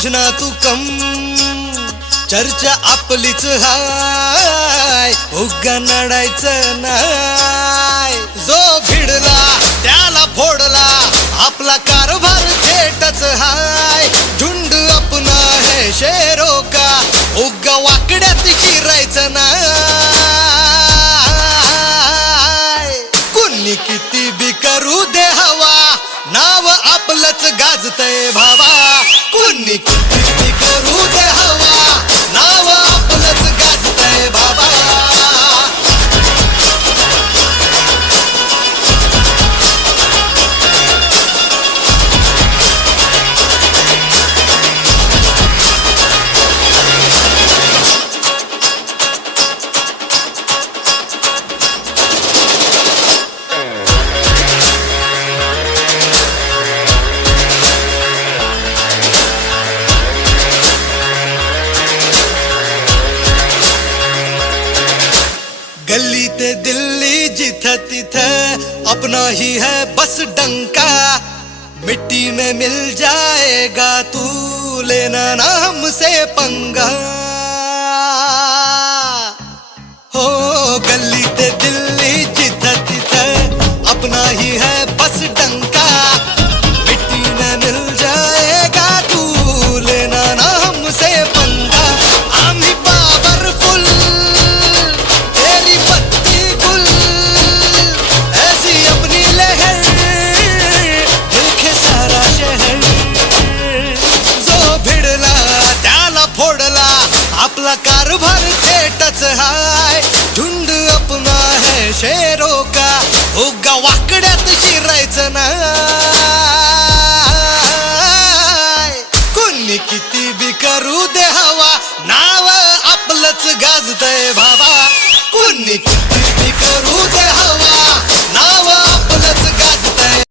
समजना तू कम, चर्चा आपलीच हाय, उगा नडायचं नाय. जो भिडला त्याला फोडला, आपला कारभार थेटच हाय. झुंड अपना है शेरों का, उगा वाकड्यात शिरायचं नाय. कुणी किती बी करू दे हवा, नाव आपलंच गाजतय भावा. कुणी किती बी करू दे हवा, नाव आपलंच गाजतय बाबा. गली ते दिल्ली जिथे तिथे अपना ही है बस डंका. मिट्टी में मिल जाएगा तू, लेना ना हमसे पंगा. हो गली ते दिल्ली जिथे तिथे अपना ही है बस डंका. मिट्टी में मिल जाएगा तू, लेना ना हमसे पंगा. आम्ही पावरफुल, तेरी बत्ती गुल, ऐसी अपनी लहर, दिखे सारा शहर. जो भिडला त्याला फोडला, आपला कारभार थेटच हाय. झुंड अपना है शेरों का, उगा वाकड्यात शिरायचं नाय. कुणी किती बी करू दे हवा, नाव आपलंच गाजतय भावा. कुणी किती बी करू दे हवा.